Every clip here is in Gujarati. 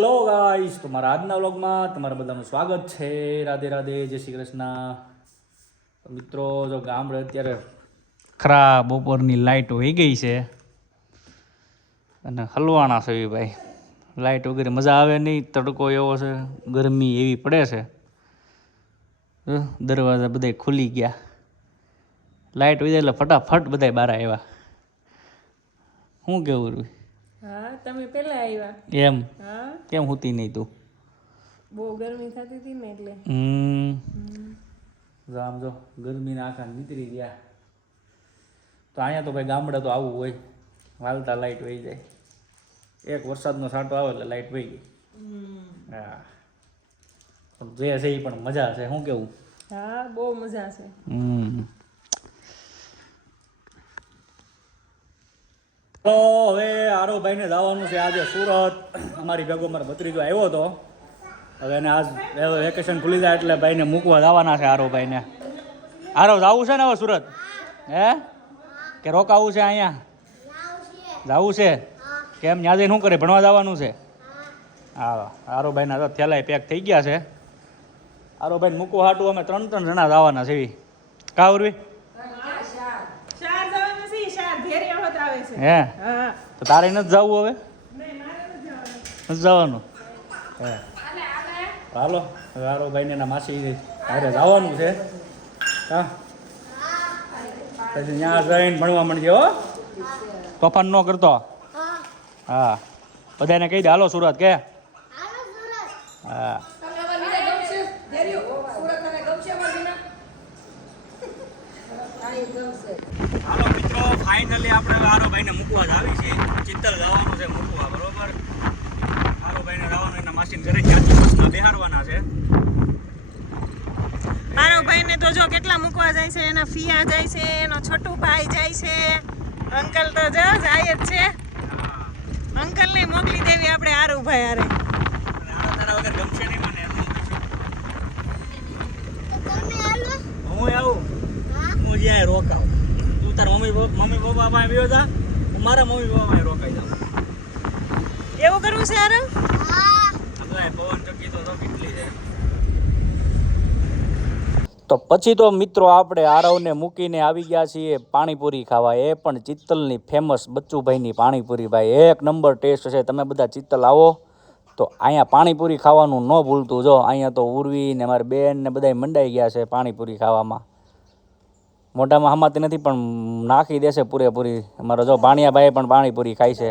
હેલો ગાઈસ, તમારા આજના વ્લોગમાં તમારા બધાનું સ્વાગત છે. રાધે રાધે, જય શ્રી કૃષ્ણ. મિત્રો, જો ગામડે અત્યારે ખરા બપોરની લાઇટ વહી ગઈ છે અને હલવાણા છે ભાઈ. લાઇટ વગેરે મજા આવે નહીં, તડકો એવો છે, ગરમી એવી પડે છે. દરવાજા બધા ખુલી ગયા, લાઇટ વહી જાય એટલે ફટાફટ બધા બહાર આવ્યા. શું કેવું રૂ? હા, તમે પેલા આવ્યા એમ? હા, કેમ હોતી નહીં તું? બહુ ગરમી થતી હતી ને એટલે. જો આમ જો ગરમીના આખા નીતરી ગયા. તો અહીંયા તો ભાઈ ગામડે તો આવું હોય, વાલતા લાઇટ વહી જાય. એક વરસાદનો છાંટો આવે એટલે લાઇટ વહી ગઈ. હા, પણ જે છે એ પણ મજા છે. શું કેવું? હા, બહુ મજા છે. તો હવે આરોભાઈને જવાનું છે આજે સુરત. અમારી ભેગો મારો ભત્રીજો આવ્યો હતો. હવે એને આજ વેકેશન ખુલી જાય એટલે ભાઈને મૂકવા જવાના છે. આરોભાઈને આરો જવું છે ને હવે સુરત? હે કે રોકાવું છે? અહીંયા જવું છે. કેમ ત્યાં જઈને શું કરે? ભણવા જવાનું છે? હા, આરોભાઈના તો થેલાય પેક થઈ ગયા છે. આરોભાઈને મૂકવા હાટું અમે 3 જણા જવાના છે. કાવરવી હે? તો તારે નથી જવું હવે? નથી જવાનું? હે, હાલો હવે આરોભાઈને એના માસી હારે જવાનું છે. હા, પછી ત્યાં જઈને ભણવા માંડજે હો. તોફાન ન કરતો. હા, બધાને કહી દે હાલો સુરત કે. હા, હાલો મિત્રો, ફાઇનલી આપણે આરોભાઈને મૂકવા જ આવી છીએ. ચિત્તલ જવાનું છે મૂકવા, બરોબર? આરોભાઈને જવાનું, એના માસીને ઘરે જાતિ બસમાં બેહાડવાના છે. ભાઈને તો જો કેટલા મૂકવા જાય છે, એના ફિયા જાય છે, એનો છોટુ ભાઈ જાય છે, અંકલ તો જો જાય જ છે. અંકલ ને મોકલી દેવી આપણે આરુભાઈ હારે. તારા વગર ગમશે નહીં મને. હું આવું, હું જ્યાં રોકાવ. તું તાર મમ્મી પપ્પા પાસે આવ્યો હતા, હું મારા મમ્મી પપ્પા પાસે રોકાઈ જાઉં. એવું કરવું છે આરવ? પવન ચક્કી તો કેટલી છે. તો પછી તો મિત્રો આપણે આરવને મૂકીને આવી ગયા છીએ પાણીપુરી ખાવા. એ પણ ચિત્તલની ફેમસ બચ્ચુભાઈની પાણીપુરી. ભાઈ એક નંબર ટેસ્ટ છે. તમે બધા ચિત્તલ આવો તો અહીંયા પાણીપુરી ખાવાનું ન ભૂલતું. જો અહીંયા તો ઉર્વી ને મારી બેન ને બધા મંડાઈ ગયા છે પાણીપુરી ખાવામાં. મોઢામાં હમાતી નથી પણ નાખી દેશે પૂરેપૂરી. અમારો જો ભાણિયાભાઈ પણ પાણીપુરી ખાય છે.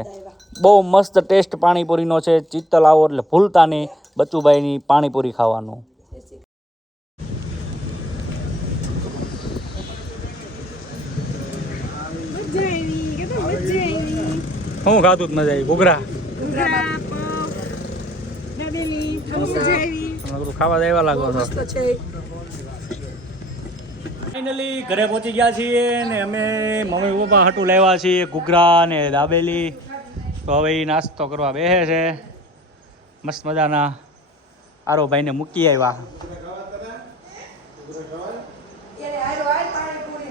બહુ મસ્ત ટેસ્ટ પાણીપુરીનો છે. ચિત્તલ આવો એટલે ભૂલતા નહીં બચ્ચુભાઈની પાણીપુરી ખાવાનું. શું ખાધું મજા આવી? ઘૂઘરા ખાવા દેવા લાગો છો. ફાઇનલી ઘરે પહોંચી ગયા છીએ ને અમે મમ્મી પપ્પા હાટું લાવ્યા છીએ ઘૂઘરા ને દાબેલી. તો હવે એ નાસ્તો કરવા બેસે છે. મસ્ત મજાના આરોભાઈને મૂકી આવ્યા.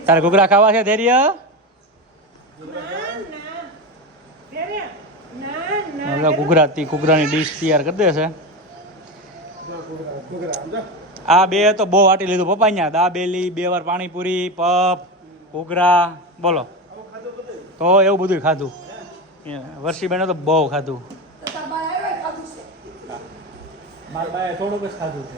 તારે ઘૂઘરા ખાવા છે ધૈર્ય? ઘૂઘરાની ડીશ તૈયાર કરી દેશે. આ બે તો બહુ વાટી લીધું પપ્પા. અહીંયા દાબેલી, 2 વાર પાણીપુરી, પફ, ઘૂઘરા. બોલો તો એવું બધું ખાધું. વર્ષીબેને તો બહુ ખાધું. મારા બાએ થોડુંક જ ખાધું છે.